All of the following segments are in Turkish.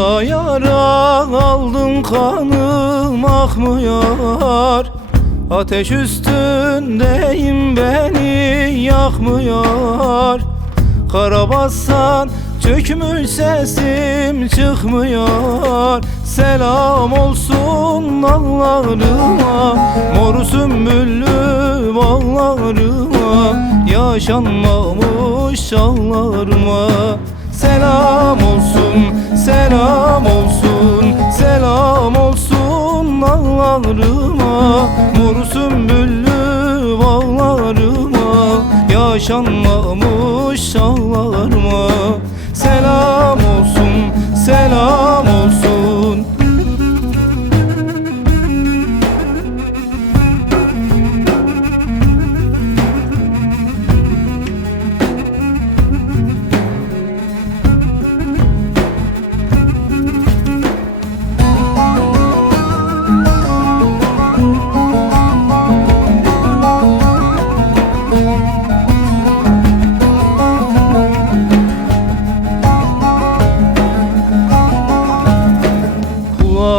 Yara yara aldım, kanım akmıyor. Ateş üstündeyim, beni yakmıyor. Karabasan çökmüş, sesim çıkmıyor. Selam olsun dağlarıma, mor sümbüllü bağlarıma, yaşanmamış çağlarıma. Selam olsun, selam olsun, selam olsun dağlarıma, mor sümbüllü bağlarıma, yaşanmamış çağlarıma. Selam olsun, selam olsun.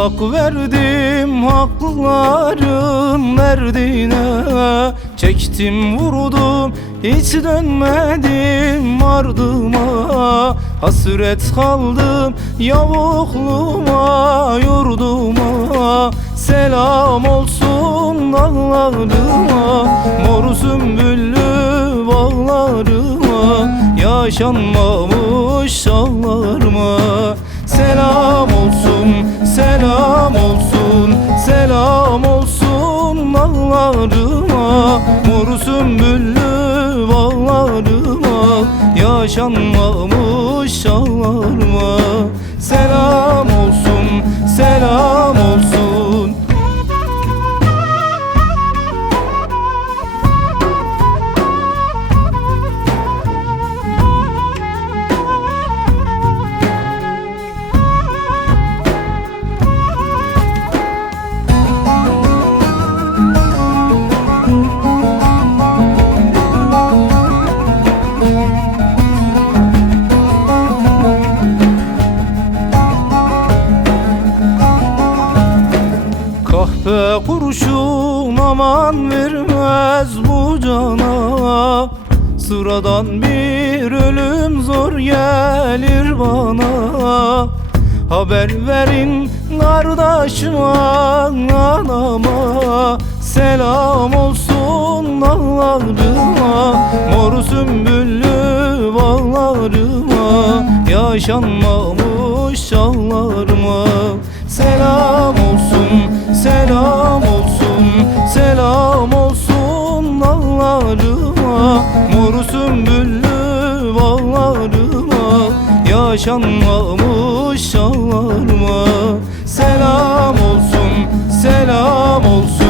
Hak verdim haklıların derdine, çektim vurdum hiç dönmedim ardıma. Hasret kaldım yavukluğuma, yurduma. Selam olsun dağlarıma, mor sümbüllü bağlarıma, yaşanmamış çağlarıma. Selam olsun, selam olsun, selam olsun dağlarıma, mor sümbüllü bağlarıma, yaşanmamış çağlarıma. Selam olsun, selam olsun. Kahpe kurşun aman vermez bu cana, sıradan bir ölüm zor gelir bana. Haber verin kardeşime, anama. Selam olsun dağlarıma, mor sümbüllü bağlarıma, yaşanmamış çağlarıma. Selam olsun, selam olsun, selam olsun dağlarıma, mor sümbüllü bağlarıma, yaşanmamış çağlarıma. Selam olsun, selam olsun.